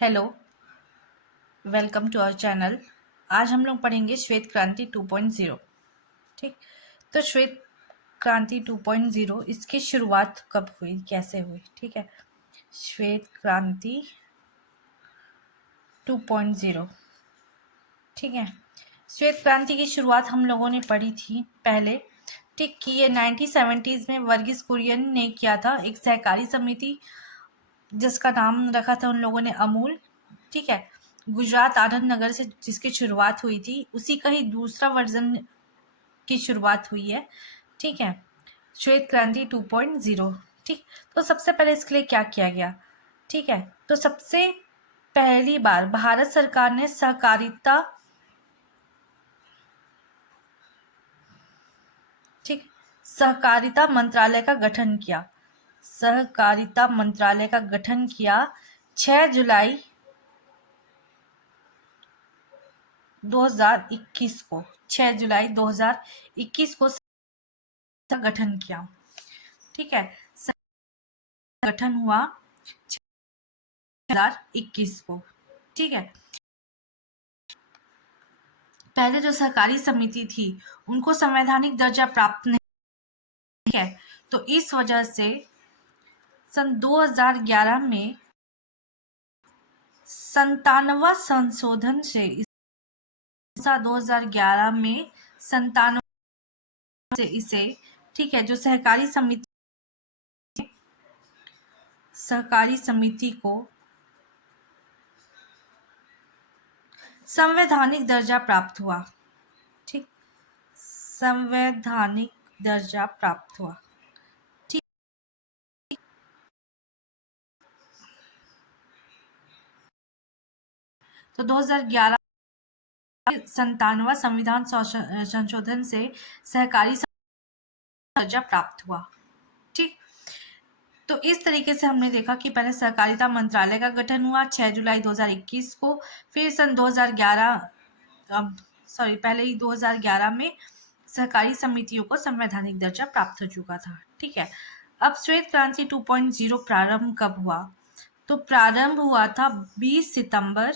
Hello, welcome to our channel. आज हम लोग पढ़ेंगे श्वेत क्रांति 2.0। ठीक, तो श्वेत क्रांति 2.0 इसकी शुरुआत कब हुई, कैसे हुई? ठीक है, श्वेत क्रांति 2.0। ठीक है, श्वेत क्रांति की शुरुआत हम लोगों ने पढ़ी थी पहले। ठीक, कि ये 1970s में वर्गीस कुरियन ने किया था, एक सहकारी समिति जिसका नाम रखा था उन लोगों ने अमूल। ठीक है, गुजरात आनंद नगर से जिसकी शुरुआत हुई थी, उसी का ही दूसरा वर्जन की शुरुआत हुई है। ठीक है, श्वेत क्रांति 2.0। ठीक, तो सबसे पहले इसके लिए क्या किया गया? ठीक है, तो सबसे पहली बार भारत सरकार ने सहकारिता मंत्रालय का गठन किया। सहकारिता मंत्रालय का गठन किया 6 जुलाई 2021 को। 6 जुलाई 2021 को गठन किया। ठीक है, गठन हुआ 2021 को। ठीक है, पहले जो सहकारी समिति थी उनको संवैधानिक दर्जा प्राप्त नहीं है, तो इस वजह से सन 2011 में 97वां संशोधन से 2011 में 97 से इसे, ठीक है, जो सहकारी समिति को संवैधानिक दर्जा प्राप्त हुआ। ठीक, संवैधानिक दर्जा प्राप्त हुआ। ठीक, तो 2011 97वां संविधान संशोधन से सहकारी दर्जा प्राप्त हुआ। ठीक, तो इस तरीके से हमने देखा कि पहले सहकारिता मंत्रालय का गठन हुआ 6 जुलाई 2021 को, फिर सन 2011 पहले ही 2011 में सहकारी समितियों को संवैधानिक दर्जा प्राप्त हो चुका था। ठीक है, अब श्वेत क्रांति 2.0 प्रारंभ कब हुआ? तो प्रारंभ हुआ था 20 सितंबर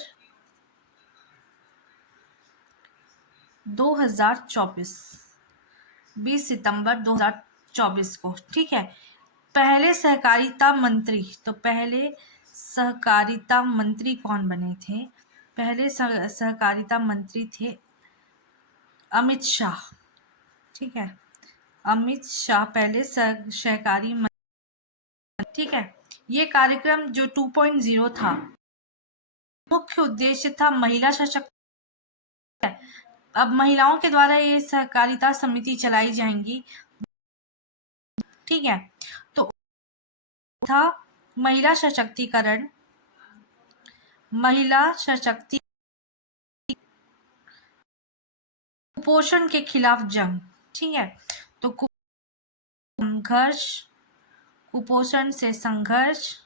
2024। 20 सितंबर 2024 को। ठीक है, पहले सहकारिता मंत्री कौन बने थे? पहले सहकारिता मंत्री थे अमित शाह। ठीक है, अमित शाह पहले सहकारी मंत्री। ठीक है, ये कार्यक्रम जो 2.0 था, मुख्य उद्देश्य था महिला सशक्तिकरण। अब महिलाओं के द्वारा ये सहकारिता समिति चलाई जाएंगी। ठीक है, तो था महिला सशक्तिकरण, कुपोषण के खिलाफ जंग। ठीक है, तो कुपोषण से संघर्ष।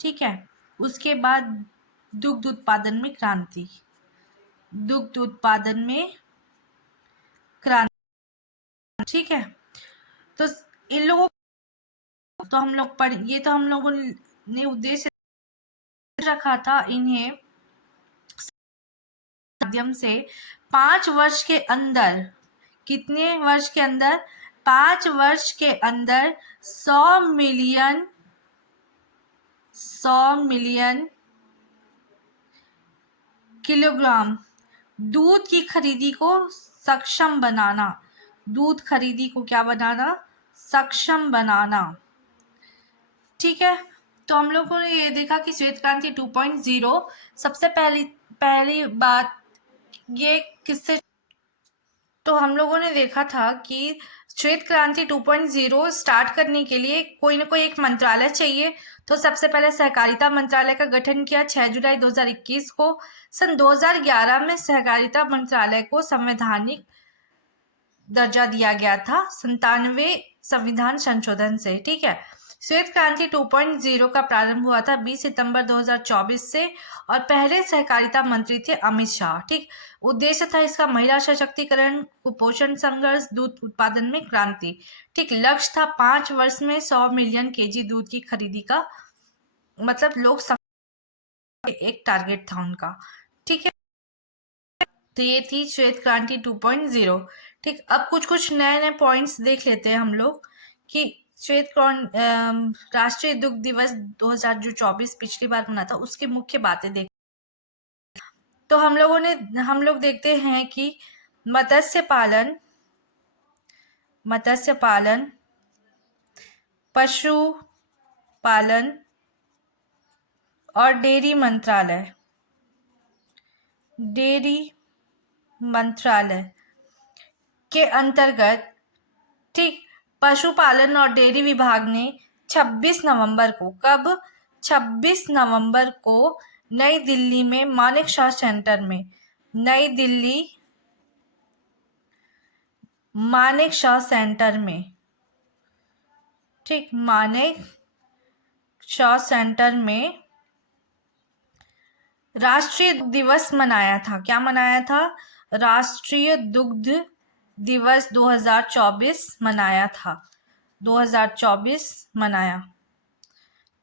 ठीक है, उसके बाद दुग्ध उत्पादन में क्रांति। ठीक है, तो इन लोगों तो हम लोग ये तो हम लोगों ने उद्देश्य रखा था इन्हें माध्यम से 5 वर्ष के अंदर, कितने वर्ष के अंदर? 5 वर्ष के अंदर 100 मिलियन किलोग्राम दूध की खरीदी को सक्षम बनाना। दूध खरीदी को क्या बनाना? सक्षम बनाना। ठीक है, तो हम लोगों ने ये देखा कि श्वेत क्रांति 2.0 सबसे पहली बात ये किससे, तो हम लोगों ने देखा था कि श्वेत क्रांति 2.0 स्टार्ट करने के लिए कोई ना कोई एक मंत्रालय चाहिए। तो सबसे पहले सहकारिता मंत्रालय का गठन किया 6 जुलाई 2021 को। सन 2011 में सहकारिता मंत्रालय को संवैधानिक दर्जा दिया गया था 97वें संविधान संशोधन से। ठीक है, श्वेत क्रांति 2.0 का प्रारंभ हुआ था 20 सितंबर 2024 से, और पहले सहकारिता मंत्री थे अमित शाह। ठीक, उद्देश्य था इसका महिला सशक्तिकरण, कुपोषण संघर्ष, दूध उत्पादन में क्रांति। ठीक, लक्ष्य था 5 वर्ष में 100 मिलियन केजी दूध की खरीदी का, मतलब लोग एक टारगेट था उनका। ठीक है, तो ये थी श्वेत क्रांति 2.0। ठीक, अब कुछ कुछ नए नए पॉइंट्स देख लेते हैं हम लोग कि राष्ट्रीय दुग्ध दिवस 2024 पिछली बार मना था, उसकी मुख्य बातें देख। तो हम लोग देखते हैं कि मत्स्य पालन, पशु पालन और डेयरी मंत्रालय के अंतर्गत, ठीक, पशुपालन और डेयरी विभाग ने 26 नवंबर को, कब, 26 नवंबर को नई दिल्ली में मानेकशॉ सेंटर में, नई दिल्ली मानेकशॉ सेंटर में, ठीक, मानेकशॉ सेंटर में राष्ट्रीय दिवस मनाया था। क्या मनाया था? राष्ट्रीय दुग्ध दिवस 2024 मनाया था। 2024 मनाया।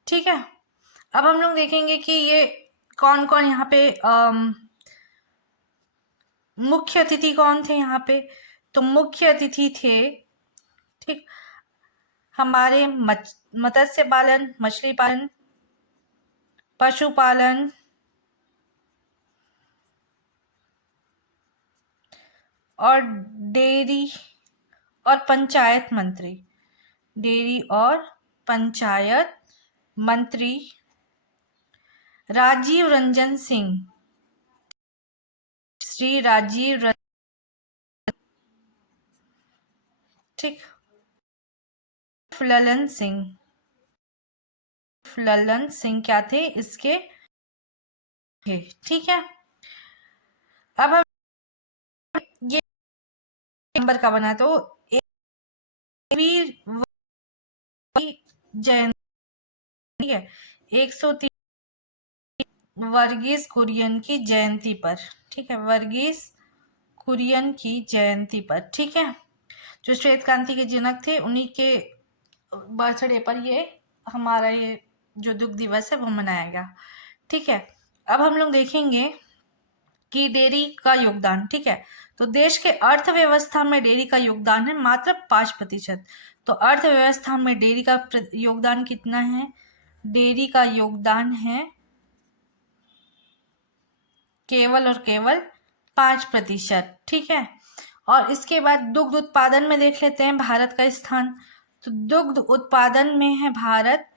ठीक है, अब हम लोग देखेंगे कि ये कौन कौन यहाँ पे मुख्य अतिथि कौन थे यहाँ पे। तो मुख्य अतिथि थे, ठीक, हमारे मत्स्य पालन, मछली पालन, पशुपालन और डेयरी और पंचायत मंत्री, डेयरी और पंचायत मंत्री राजीव रंजन सिंह, श्री राजीव रंजन, ठीक, ललन सिंह क्या थे इसके, ठीक है। अब हम ये नंबर का बना, तो जयंती, ठीक है, 103 वर्गीस कुरियन की जयंती पर, ठीक है, वर्गीस कुरियन की जयंती पर, ठीक है, जो श्वेत क्रांति के जनक थे, उन्हीं के बर्थडे पर ये हमारा ये जो दुग्ध दिवस है वो मनाया गया। ठीक है, अब हम लोग देखेंगे कि डेयरी का योगदान, ठीक है, तो देश के अर्थव्यवस्था में डेयरी का योगदान है मात्र 5%। तो अर्थव्यवस्था में डेयरी का योगदान कितना है? डेयरी का योगदान है केवल और केवल 5%। ठीक है, और इसके बाद दुग्ध उत्पादन में देख लेते हैं भारत का स्थान। तो दुग्ध उत्पादन में है भारत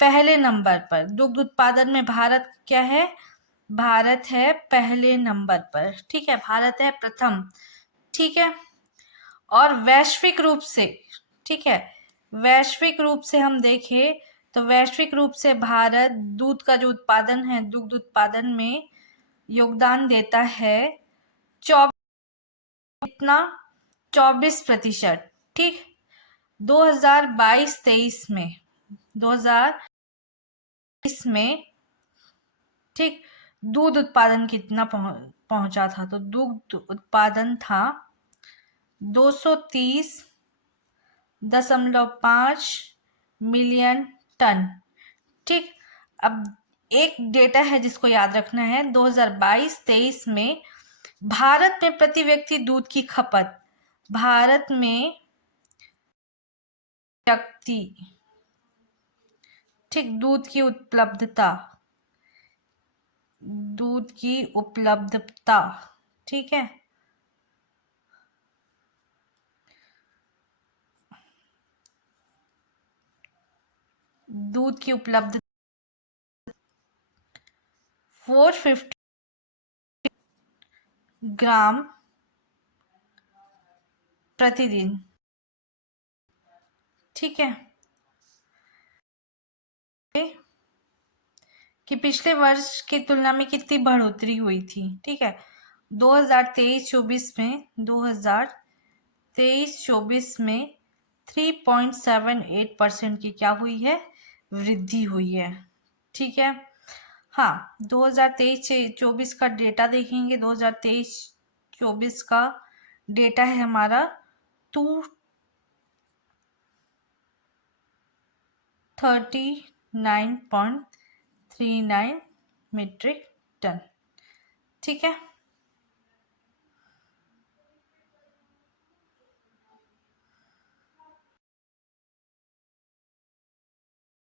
पहले नंबर पर। दुग्ध उत्पादन में भारत क्या है? भारत है पहले नंबर पर, ठीक है, भारत है प्रथम। ठीक है, और वैश्विक रूप से, ठीक है, वैश्विक रूप से हम देखें तो वैश्विक रूप से भारत दूध का जो उत्पादन है, दुग्ध उत्पादन में योगदान देता है 24%। ठीक, 2022-23 में, 2023 में, ठीक, दूध उत्पादन कितना पहुंचा था? तो दूध उत्पादन था 230.5 मिलियन टन। ठीक, अब एक डेटा है जिसको याद रखना है, 2022-23 में भारत में प्रति व्यक्ति दूध की खपत, भारत में व्यक्ति, ठीक, दूध की उपलब्धता, ठीक है, दूध की उपलब्धता 450 ग्राम प्रतिदिन। ठीक है, कि पिछले वर्ष की तुलना में कितनी बढ़ोतरी हुई थी। ठीक है, 2023-24 में 3.78% की क्या हुई है? वृद्धि हुई है। ठीक है, हाँ, 2023-24 का डेटा देखेंगे, 2023-24 का डेटा है हमारा 239.39 मीट्रिक टन। ठीक है।